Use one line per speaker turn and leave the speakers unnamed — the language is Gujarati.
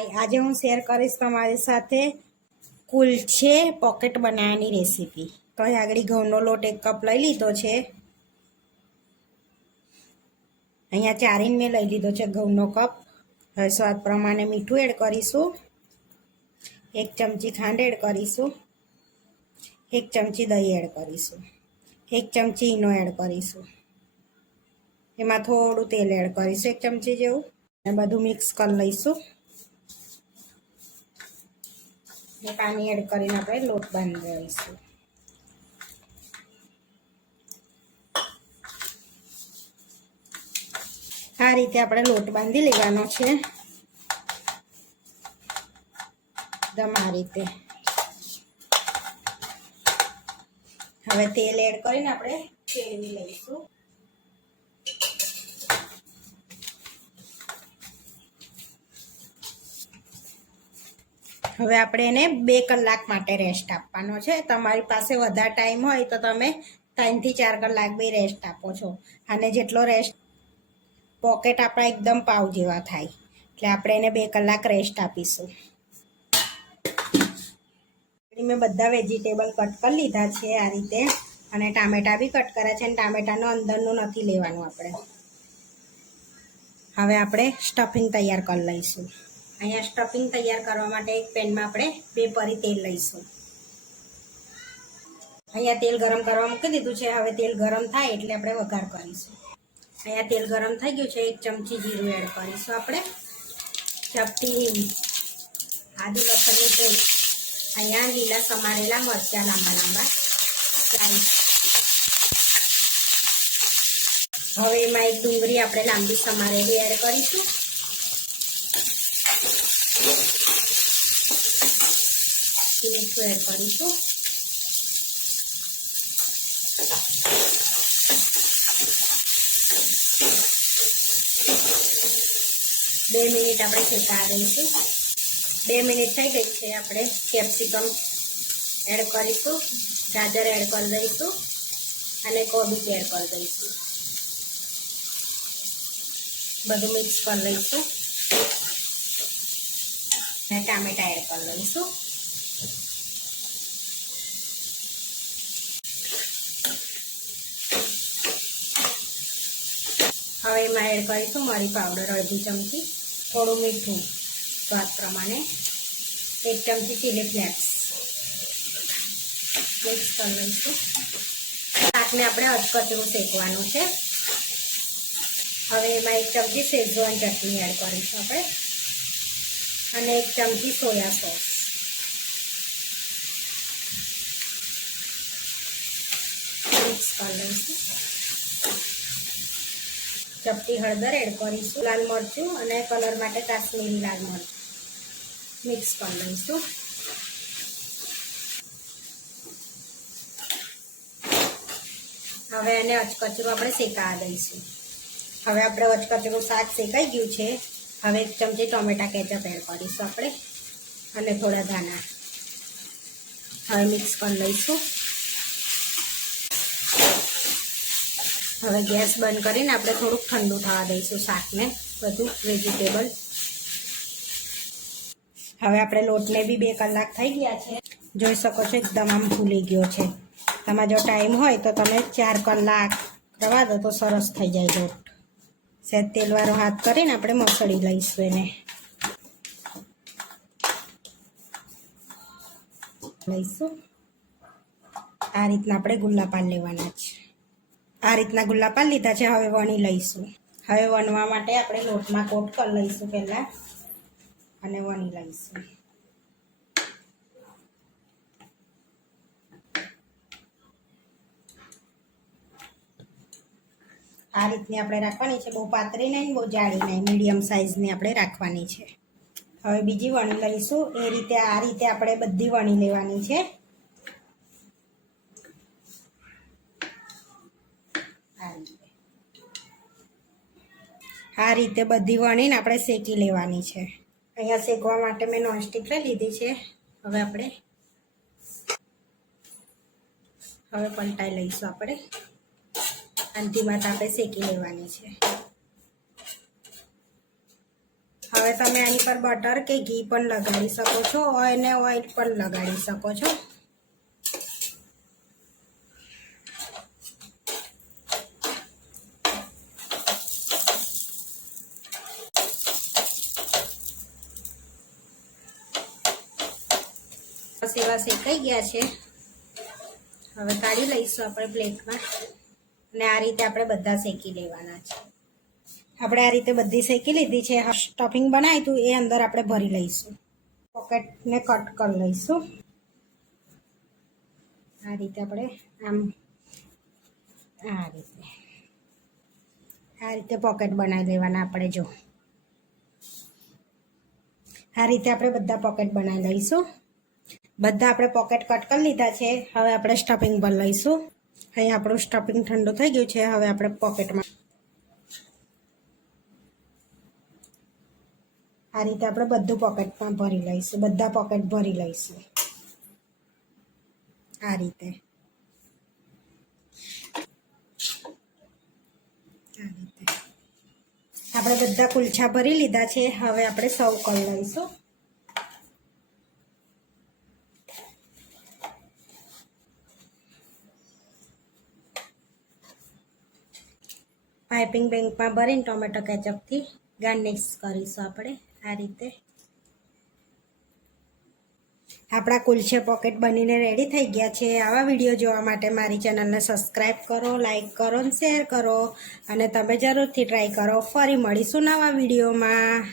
હાય આજે હું શેર કરીશ તમારી સાથે કુલછે પોકેટ બનાવવાની રેસીપી તો અહીં આગળ ઘઉંનો લોટ એક કપ લઈ લીધો છે. અહીંયા ચારીને મેં લઈ લીધો છે ઘઉંનો કપ હવે સ્વાદ પ્રમાણે મીઠું એડ કરીશું. એક ચમચી ખાંડ એડ કરીશું. એક ચમચી દહીં એડ કરીશું. એક ચમચી ઈનો એડ કરીશું. એમાં થોડું તેલ એડ કરીશું, એક ચમચી જેવું. અને બધું મિક્સ કરી લઈશું. ને પાણી એડ કરીને આપણે લોટ બાંધી દઈશું આ રીતે આપણે લોટ બાંધી લેવાનો છે. એકદમ આ રીતે. હવે તેલ એડ કરીને આપણે ફેરવી લઈશું. હવે આપણે એને બે કલાક માટે રેસ્ટ આપવાનો છે. તમારી પાસે વધારે ટાઈમ હોય તો તમે ત્રણથી ચાર કલાક બી રેસ્ટ આપો છો. અને જેટલો રેસ્ટ પોકેટ આપણા એકદમ પાવ જેવા થાય. એટલે આપણે એને બે કલાક રેસ્ટ આપીશું. મેં બધા વેજીટેબલ કટ કરી લીધા છે આ રીતે. અને ટામેટા બી કટ કર્યા છે અને ટામેટાનું અંદરનું નથી લેવાનું આપણે. હવે આપણે સ્ટફિંગ તૈયાર કરી લઈશું. અહીંયા સ્ટફિંગ તૈયાર કરવા માટે એક પેનમાં આપણે બે પરી તેલ લઈશું. અહીંયા તેલ ગરમ કરવા મૂકી દીધું છે. હવે તેલ ગરમ થાય એટલે આપણે વઘાર કરીશું. અહીંયા તેલ ગરમ થઈ ગયું છે. એક ચમચી જીરું એડ કરીશું આપણે. ચપટી આદુ લસણની પેસ્ટ અહીંયા લીલા સમારેલા મરચાં લાંબા લાંબા. હવે એમાં એક ડુંગળી આપણે લાંબી સમારેલી એડ કરીશું. મીઠું એડ કરીશું બે મિનિટ આપણે શેકા દઈશું બે મિનિટ થઈ ગઈ છે આપણે કેપ્સિકમ એડ કરીશું, ગાજર એડ કરી દઈશું અને કોબીજ એડ કરી દઈશું. બધું મિક્સ કરી લઈશું. અને ટામેટા એડ કરી લઈશું. હવે એમાં એડ કરીશું. મરી પાવડર અડધી ચમચી થોડું મીઠું સ્વાદ પ્રમાણે. એક ચમચી ચીલી ફ્લેક્સ મિક્સ કરી લઈશું. શાકને આપણે અધકચરું શેકવાનું છે. હવે એમાં એક ચમચી શેઝવાન ચટણી એડ કરીશું આપણે. અને એક ચમચી સોયા સોસ મિક્સ કરી લઈશું. ચપટી હળદર એડ કરીશું. લાલ મરચું અને કલર માટે કાશ્મીરી લાલ મરચું. મિક્સ કરી લઈશું. હવે એને અચકચરું આપણે શેકા દઈશું. હવે આપણે અચકચરું શાક શેકાઈ ગયું છે. હવે એક ચમચી ટોમેટા કેચઅપ એડ કરીશું આપણે. અને થોડા ધાણા. હવે મિક્સ કરી લઈશું. હવે ગેસ બંધ કરીને આપણે થોડુંક ઠંડુ થવા દઈશું શાકને, બધું વેજીટેબલ હવે આપણે લોટને બી બે કલાક થઈ ગયા છે. જોઈ શકો છો એકદમ આમ ફૂલી ગયો છે. તમારે જો ટાઈમ હોય તો તમે ચાર કલાક રવા દો તો સરસ થઈ જાય લોટ. સેજ તેલવાળો હાથ કરીને આપણે મસળી લઈશું એને. લઈશું. આ રીતના આપણે ગુલ્લા પાન લેવાના છે. આ રીતના ગુલાબા લીધા છે, હવે વણી લઈશું. હવે વણવા માટે આપણે લોટમાં કોટ કરી લઈશું પહેલાં અને વણી લઈશું. આ રીતની આપણે રાખવાની છે, બહુ પાતળી નહીં, બહુ જાડી નહીં, મીડિયમ સાઇઝની આપણે રાખવાની છે. હવે બીજી વણી લઈશું. એ રીતે, આ રીતે આપણે બધી વણી લેવાની છે આ રીતે આ રીતે બધી વણીને આપણે શેકી લેવાની છે. અહીંયા શેકવા માટે મેં નોનસ્ટિક લઈ લીધી છે. હવે આપણે હવે પલટાઈ લઈશું આપણે. અંતિમ વાત આપણે શેકી લેવાની છે. હવે તમે આની પર બટર કે ઘી પણ લગાડી શકો છો એને ઓઇલ પણ લગાડી શકો છો. સેવા શેકાઈ ગયા છે. હવે કાઢી લઈશું આપણે પ્લેટમાં. અને આ રીતે આપણે બધા શેકી લેવાના છે. આપણે આ રીતે બધી શેકી લીધી છે. સ્ટફિંગ બનાવ્યું હતું એ અંદર આપણે ભરી લઈશું. પોકેટને કટ કરી લઈશું. આ રીતે આપણે આમ, આ રીતે. આ રીતે પોકેટ બનાવી લેવાના આપણે, જો. આ રીતે આપણે બધા પોકેટ બનાવી લઈશું. બધા આપણે પોકેટ કટ કરી લીધા છે. હવે આપણે સ્ટફિંગ પર લઈશું. અહીં આપણું સ્ટફિંગ ઠંડુ થઈ ગયું છે. હવે આપણે પોકેટમાં આ રીતે આપણે બધું પોકેટમાં ભરી લઈશું. બધા પોકેટ ભરી લઈશું. આ રીતે. આપણે બધા કુલછા ભરી લીધા છે. હવે આપણે સર્વ કરી લઈશું. પાઇપિંગ બેંકમાં ભરીને ટોમેટો કેચઅપથી ગાર્નિશ કરીશું આપણે. આ રીતે આપણા કુલછે પોકેટ બનીને રેડી થઈ ગયા છે. આવા વીડિયો જોવા માટે મારી ચેનલને સબસ્ક્રાઈબ કરો લાઈક કરો અને શેર કરો. અને તમે જરૂરથી ટ્રાય કરો. ફરી મળીશું નવા વિડીયોમાં.